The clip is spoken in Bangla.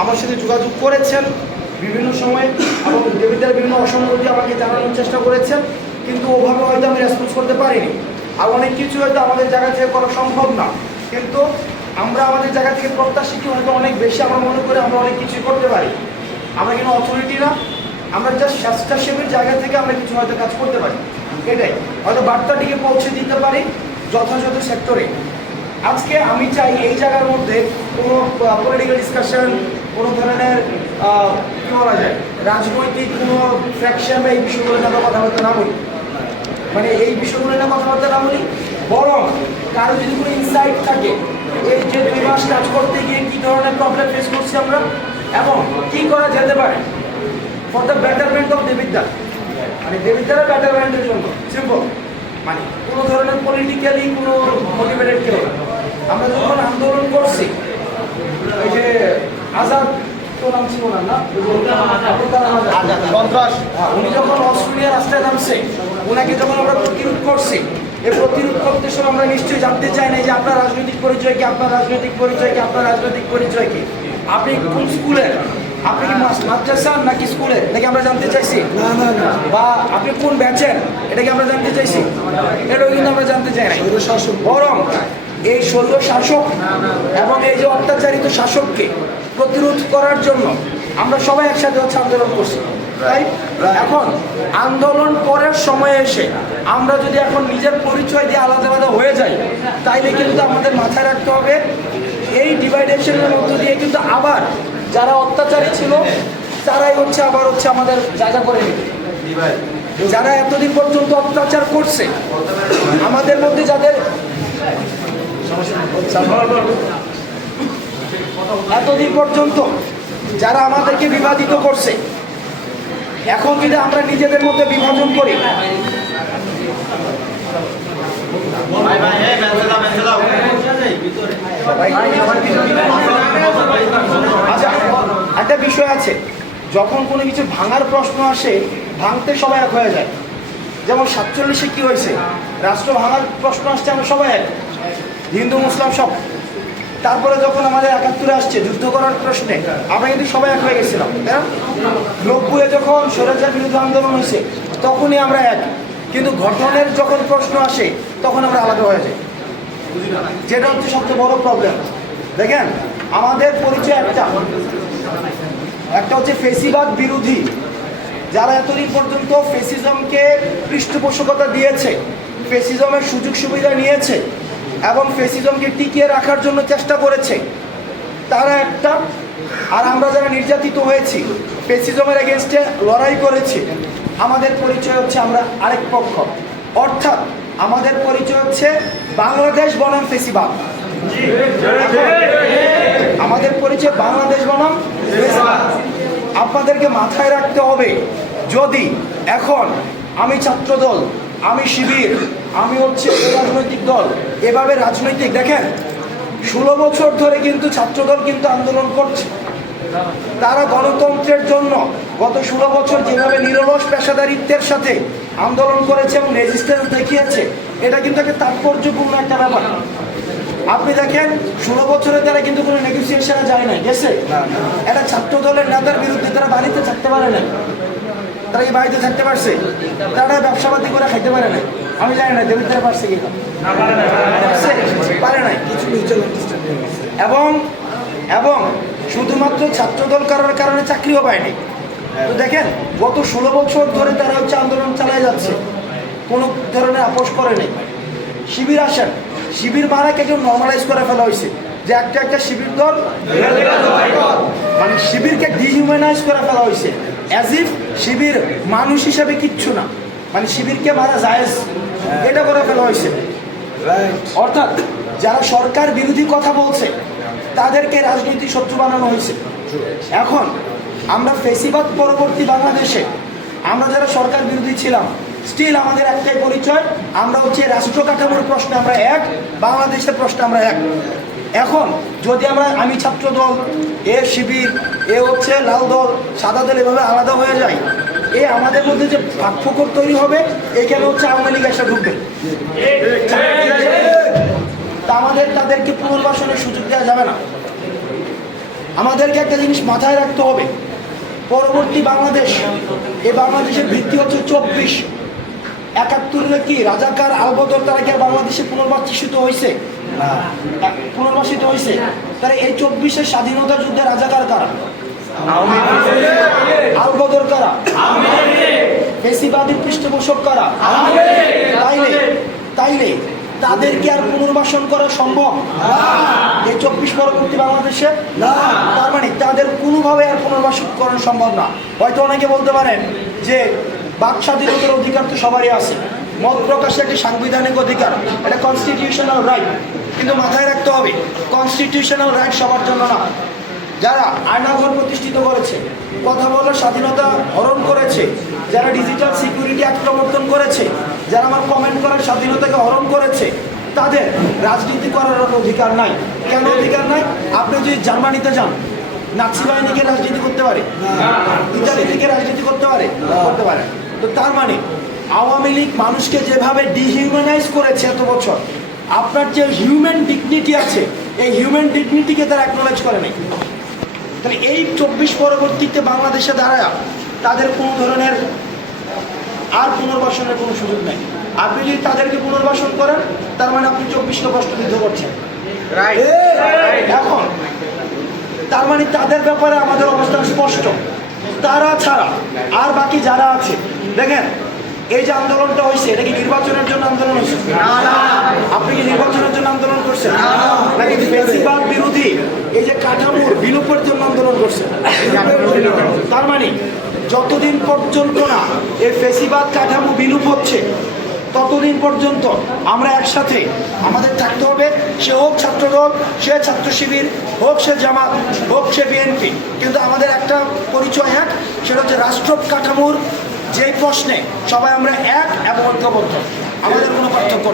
আমার সাথে যোগাযোগ করেছেন বিভিন্ন সময়ে এবং দেবিদ্যার বিভিন্ন অসঙ্গতি আমাকে জানানোর চেষ্টা করেছেন, কিন্তু ওভাবে হয়তো আমি রেসপন্স করতে পারিনি। আর অনেক কিছু হয়তো আমাদের জায়গা থেকে করা সম্ভব না। কিন্তু আমরা আমাদের জায়গা থেকে প্রত্যাশিত হয়তো অনেক বেশি আমরা মনে করি আমরা অনেক কিছুই করতে পারি। আমরা কিন্তু অথরিটি না। আমরা জাস্ট স্বেচ্ছাসেবীর জায়গা থেকে আমরা কিছু হয়তো কাজ করতে পারি। এটাই। হয়তো বার্তাটিকে পৌঁছে দিতে পারি যথাযথ সেক্টরে আজকে আমি চাই এই জায়গার মধ্যে কোনো পলিটিক্যাল ডিসকাশন কোনো ধরনের কি বলা যায়, রাজনৈতিক কোনো ফ্র্যাকশন এই বিষয়গুলো আমরা কথাবার্তা না বলি। মানে এই বিষয়গুলো নিয়ে কথাবার্তা না বলি, বরং কারও যদি কোনো ইনসাইট থাকে এই যে দুই মাস কাজ করতে গিয়ে কী ধরনের প্রবলেম ফেস করছি আমরা এবং কী করা যেতে পারে ফর দ্য বেটারমেন্ট অফ দেবিদ্যা মানে দেবিদ্যার বেটারমেন্টের জন্য সিম্পল মানে কোনো ধরনের পলিটিক্যালি কোনো মোটিভেটেড কেউ না। আমরা যখন আন্দোলন করছি, এই যে আজাদ তো নাম ছিল না না? আবুল কালাম আজাদ। সন্ত্রাস। হ্যাঁ, উনি যখন অস্ট্রেলিয়া রাস্তায় নামছে ওনাকে যখন আমরা প্রতিরোধ করছি এই প্রতিরোধ করতে সময় আমরা নিশ্চয়ই জানতে চাই না যে আপনার রাজনৈতিক পরিচয় কি আপনার রাজনৈতিক পরিচয় কি আপনার রাজনৈতিক পরিচয় কি? আপনি কোন স্কুলের আপনি কি মাস- নাকি স্কুলে? নাকি আমরা জানতে চাইছি? বা আপনি কোন ব্যাচের? এটা কি আমরা জানতে চাইছি? এটাও কিন্তু আমরা জানতে চাই না বরং এই শৈল শাসক এবং এই যে অত্যাচারিত শাসককে প্রতিরোধ করার জন্য আমরা সবাই একসাথে হচ্ছে আন্দোলন করছি। তাই এখন আন্দোলন করার সময় এসে আমরা যদি এখন নিজের পরিচয় দিয়ে আলাদা আলাদা হয়ে যাই, তাইলে কিন্তু আমাদের মাথায় রাখতে হবে এই ডিভাইডেশনের মধ্য দিয়ে কিন্তু আবার যারা অত্যাচারী ছিল, তারাই হচ্ছে আবার হচ্ছে আমাদের জায়গা করে নেবে। যারা এতদিন পর্যন্ত অত্যাচার করছে, আমাদের মধ্যে যাদের এতদিন পর্যন্ত যারা আমাদেরকে বিভাজিত করছে, এখন যদি আমরা নিজেদের মধ্যে বিভাজন করি আচ্ছা একটা বিষয় আছে, যখন কোনো কিছু ভাঙার প্রশ্ন আসে, ভাঙতে সবাই এক হয়ে যায়। যেমন সাতচল্লিশে কি হয়েছে? রাষ্ট্র ভাঙার প্রশ্ন আসছে, আমরা সবাই এক। হিন্দু, মুসলিম সব। তারপরে যখন আমাদের একাত্তরে আসছে, যুদ্ধ করার প্রশ্নে, আমরা কিন্তু সবাই এক হয়ে গেছিলাম, তাই যখন স্বরাজের বিরুদ্ধে আন্দোলন হয়েছে, তখনই আমরা এক। কিন্তু ঘটনের যখন প্রশ্ন আসে, তখন আমরা আলাদা হয়ে যাই। যেটা হচ্ছে সবচেয়ে বড় প্রবলেম দেখেন, আমাদের পরিচয় একটা। একটা হচ্ছে ফেসিবাদ বিরোধী। যারা এতদিন পর্যন্ত ফেসিজমকে পৃষ্ঠপোষকতা দিয়েছে, ফেসিজমের সুযোগ সুবিধা নিয়েছে এবং ফেসিজমকে টিকিয়ে রাখার জন্য চেষ্টা করেছে। তারা একটা, আর আমরা যারা নির্যাতিত হয়েছি, ফেসিজমের এগেনস্টে লড়াই করেছি, আমাদের পরিচয় হচ্ছে আমরা আরেক পক্ষ। অর্থাৎ, আমাদের পরিচয় হচ্ছে বাংলাদেশ বনাম ফেসিবাদ। আমাদের পরিচয় বাংলাদেশ বনাম আপনাদেরকে মাথায় রাখতে হবে, যদি এখন আমি ছাত্রদল আমি শিবির আমি হচ্ছে রাজনৈতিক দল এভাবে রাজনৈতিক দেখেন ষোলো বছর ধরে কিন্তু ছাত্রদল কিন্তু আন্দোলন করছে। তারা গণতন্ত্রের জন্য গত ষোলো বছর যেভাবে নিরলস পেশাদারিত্বের সাথে আন্দোলন করেছে এবং রেজিস্ট্যান্স দেখিয়েছে এটা কিন্তু একটা তাৎপর্যপূর্ণ একটা ব্যাপার। আপনি দেখেন ষোলো বছরের তারা কিন্তু কোনো নেগোসিয়েশনে যায় না গেছে এটা ছাত্র দলের নেতার বিরুদ্ধে তারা বাড়িতে থাকতে পারে না তারা এই বাড়িতে থাকতে পারছে? তারা ব্যবসাপাতি করে খাইতে পারে না আমি জানি না দেবিদ্রা পারছে কি? পারে নাই। কিছু এবং এবং শুধুমাত্র ছাত্রদল করার কারণে চাকরিও পায়নি। তো দেখেন, গত ষোলো বছর ধরে তারা হচ্ছে আন্দোলন চালায় যাচ্ছে। কোনো ধরনের আপোষ করেনি শিবির আসেন। শিবির মারাকে কেউ নর্মালাইজ করে ফেলা হয়েছে। যে একটা একটা শিবির দল মানে শিবিরকে ডিহিউম্যানাইজ করে ফেলা হয়েছে। অ্যাজ ইফ শিবির মানুষ হিসাবে কিচ্ছু না। মানে শিবিরকে মারা জায়েজ। এটা করে ফেলা হয়েছে। অর্থাৎ যারা সরকার বিরোধী কথা বলছে তাদেরকে রাজনৈতিক শত্রু বানানো হয়েছে। এখন আমরা ফেসিবাদ পরবর্তী বাংলাদেশে আমরা যারা সরকার বিরোধী ছিলাম স্টিল আমাদের একটাই পরিচয় আমরা হচ্ছে রাষ্ট্র কাঠামোর প্রশ্নে আমরা এক বাংলাদেশের প্রশ্নে আমরা এক। এখন যদি আমরা আমি ছাত্র দল এ শিবির এ হচ্ছে লাল দল সাদা দল এভাবে আলাদা হয়ে যায়। এ আমাদের মধ্যে যে পার্থক্য তৈরি হবে এখানে হচ্ছে আওয়ামী লীগ এসে ঢুকবে। আমাদের তাদেরকে পুনর্বাসনের সুযোগ দেওয়া যাবে না। আমাদেরকে একটা জিনিস মাথায় রাখতে হবে। পরবর্তী বাংলাদেশ এ বাংলাদেশের ভিত্তি হচ্ছে চব্বিশ। একাত্তরে কি রাজাকার আলবদর তারা কি আর বাংলাদেশে পুনর্বাসিত হয়েছে পুনর্বাসিত হয়েছে তাহলে এই চব্বিশের স্বাধীনতা যুদ্ধে রাজাকার কারা? আলবদর কারা? বেশিবাদী পৃষ্ঠপোষক কারা? তাইলে তাইলে তাদেরকে আর পুনর্বাসন করা সম্ভব? এই চব্বিশ পরবর্তী বাংলাদেশে? তার মানে তাদের কোনোভাবে আর পুনর্বাসন করা সম্ভব না। হয়তো অনেকে বলতে পারেন যে বাক স্বাধীনতার অধিকার তো সবারই আছে। মত প্রকাশে একটি সাংবিধানিক অধিকার এটা কনস্টিটিউশনাল রাইট কিন্তু মাথায় রাখতে হবে কনস্টিটিউশনাল রাইট সবার জন্য না। যারা আয়নাঘর প্রতিষ্ঠিত করেছে, কথা বলার স্বাধীনতা হরণ করেছে, যারা ডিজিটাল সিকিউরিটি অ্যাক্ট প্রবর্তন করেছে, যারা আমার কমেন্ট করার স্বাধীনতাকে হরণ করেছে, তাদের রাজনীতি করার অধিকার নাই। কেন অধিকার নাই? আপনি যদি জার্মানিতে যান, নাৎসি বাহিনীকে রাজনীতি করতে পারে? ইতালি থেকে রাজনীতি করতে পারে? করতে পারে। তো তার মানে আওয়ামী লীগ মানুষকে যেভাবে ডিহিউম্যানাইজ করেছে এত বছর, আপনার যে হিউম্যান ডিগনিটি আছে, এই হিউম্যান ডিগনিটিকে তারা অ্যাকনোলেজ করে নাই। তাহলে এই চব্বিশ পরবর্তীতে বাংলাদেশে দাঁড়ায় তাদের কোনো ধরনের আর পুনর্বাসনের কোনো সুযোগ নেই। আপনি যদি তাদেরকে পুনর্বাসন করেন তার মানে আপনি চব্বিশকে কষ্টবিদ্ধ করছেন। এখন তার মানে তাদের ব্যাপারে আমাদের অবস্থান স্পষ্ট। তারা ছাড়া আর বাকি যারা আছে দেখেন এই যে আন্দোলনটা হয়েছে এটা কি নির্বাচনের জন্য আন্দোলন হয়েছে আপনি কি নির্বাচনের জন্য আন্দোলন করছেন? নাকি বেশিরভাগ বিরোধী? এই যে কাঠামোর বিলোপের জন্য আন্দোলন করছেন। তার মানে যতদিন পর্যন্ত না এই ফেসিবাদ কাঠামো বিলুপ হচ্ছে ততদিন পর্যন্ত আমরা একসাথে আমাদের থাকতে হবে সে হোক ছাত্রদল সে ছাত্র শিবির হোক সে জামাত হোক সে বিএনপি। কিন্তু আমাদের একটা পরিচয় এক সেটা হচ্ছে রাষ্ট্র কাঠামোর যে প্রশ্নে সবাই আমরা এক এবং ঐক্যবদ্ধ আমাদের কোনো পার্থক্য